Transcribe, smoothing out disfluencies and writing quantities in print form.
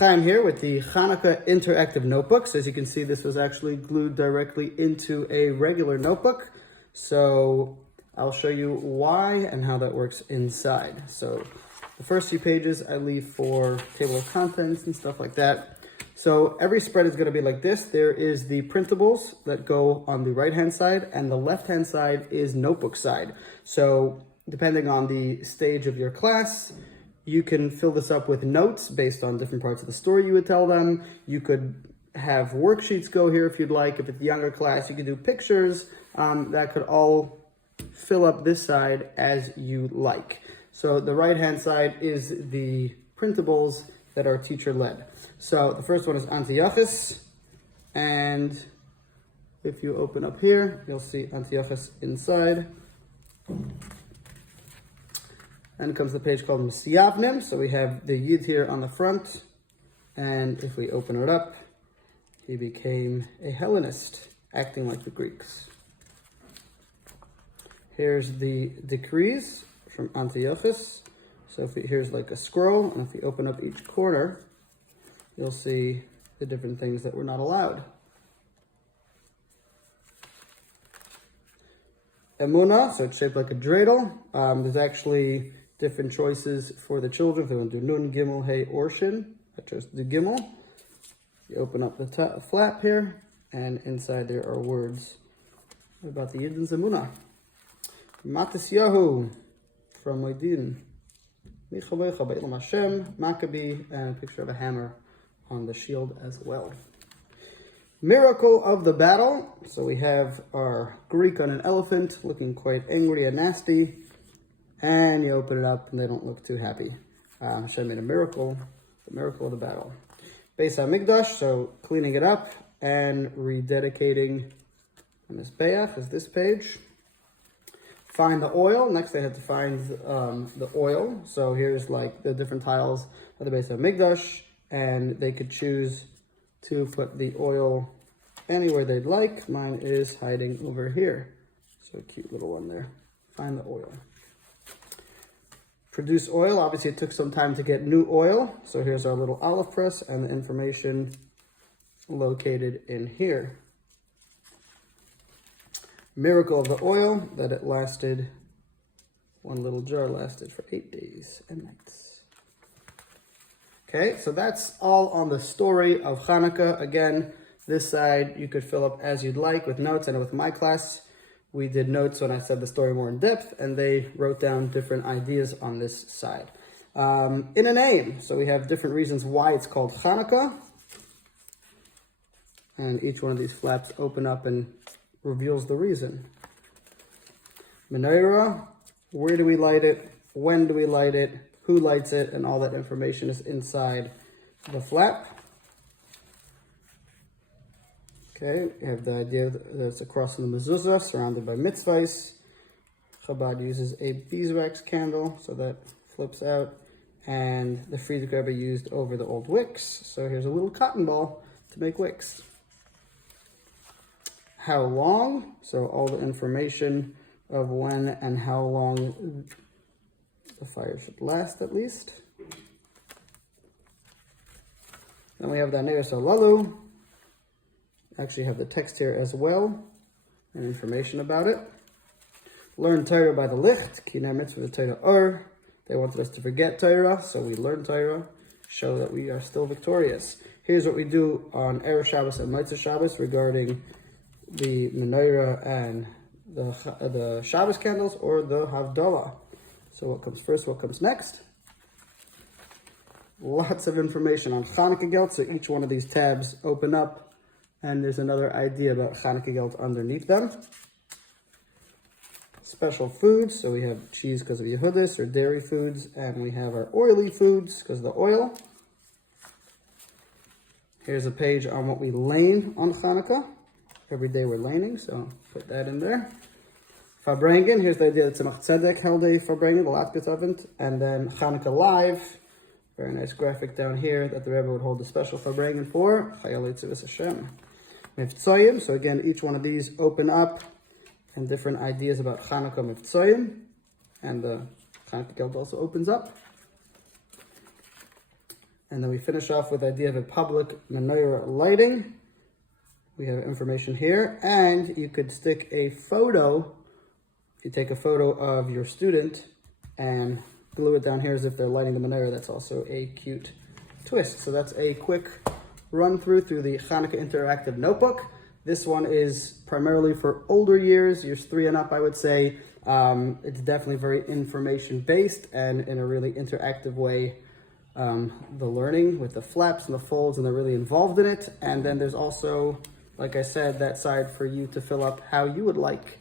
Chaim here with the Chanukah interactive notebooks. As you can see, this was actually glued directly into a regular notebook. So I'll show you why and how that works inside. So the first few pages I leave for table of contents and stuff like that. So every spread is going to be like this. There is the printables that go on the right-hand side, and the left-hand side is notebook side. So depending on the stage of your class, you can fill this up with notes based on different parts of the story you would tell them. You could have worksheets go here if you'd like. If it's the younger class, you could do pictures. That could all fill up this side as you like. So the right-hand side is the printables that are teacher-led. So the first one is Antiochus, and if you open up here, you'll see Antiochus inside. Then comes the page called Matisyahu. So we have the Yid here on the front, and if we open it up, he became a Hellenist, acting like the Greeks. Here's the decrees from Antiochus. So here's like a scroll, and if you open up each corner, you'll see the different things that were not allowed. Emunah, so it's shaped like a dreidel. There's actually different choices for the children. If they want to do Nun, Gimel, Hey, or Shin, I chose to do Gimel. You open up the flap here, and inside there are words about the Yid and Emunah. Matisyahu from Moedin. Hashem, Maccabee, and a picture of a hammer on the shield as well. Miracle of the battle. So we have our Greek on an elephant looking quite angry and nasty. And you open it up and they don't look too happy. Hashem made a miracle, the miracle of the battle. Beis HaMikdash, so cleaning it up and rededicating the Mizbeach is this page. Find the oil. Next they had to find the oil. So here's like the different tiles of the Beis HaMikdash, and they could choose to put the oil anywhere they'd like. Mine is hiding over here. So a cute little one there. Find the oil. Produce oil. Obviously it took some time to get new oil. So here's our little olive press and the information located in here. Miracle of the oil, that it lasted, one little jar lasted for 8 days and nights. Okay, so that's all on the story of Chanukah. Again, this side you could fill up as you'd like with notes. I know with my class, we did notes when I said the story more in depth, and they wrote down different ideas on this side. In a name, so we have different reasons why it's called Chanukah. And each one of these flaps open up and reveals the reason. Menorah, where do we light it? When do we light it? Who lights it? And all that information is inside the flap. Okay, we have the idea that it's across in the mezuzah, surrounded by mitzvahs. Chabad uses a beeswax candle, so that flips out. And the Frierdiker Rebbe used over the old wicks. So here's a little cotton ball to make wicks. How long? So all the information of when and how long the fire should last, at least. Then we have the Neir Salalu. Actually have the text here as well, and information about it. Learn Torah by the licht. Kina mitzvah the Torah or. They wanted us to forget Torah, so we learn Torah, show that we are still victorious. Here's what we do on Erev Shabbos and Motzei Shabbos regarding the Menorah and the Shabbos candles, or the Havdalah. So what comes first, what comes next? Lots of information on Chanukah Gelt. So each one of these tabs open up, and there's another idea about Chanukah Gelt underneath them. Special foods. So we have cheese because of Yehudis, or dairy foods, and we have our oily foods because of the oil. Here's a page on what we lane on Chanukah. Every day we're laning, so put that in there. Farbrengen, here's the idea that Tzemach Tzedek held a Farbrengen, the last event, and then Chanukah Live, very nice graphic down here that the Rebbe would hold a special Farbrengen for Chayalei Tzivus Hashem. Mivtzoyim, so again, each one of these open up, and different ideas about Chanukah Mivtzoyim, and the Chanukah Geld also opens up. And then we finish off with the idea of a public menorah lighting. We have information here, and you could stick a photo. If you take a photo of your student and glue it down here as if they're lighting the menorah, that's also a cute twist. So that's a quick run through the Chanukah Interactive Notebook. This one is primarily for older years 3 and up, I would say. It's definitely very information based and in a really interactive way. The learning with the flaps and the folds, and they're really involved in it. And then there's also, like I said, that side for you to fill up how you would like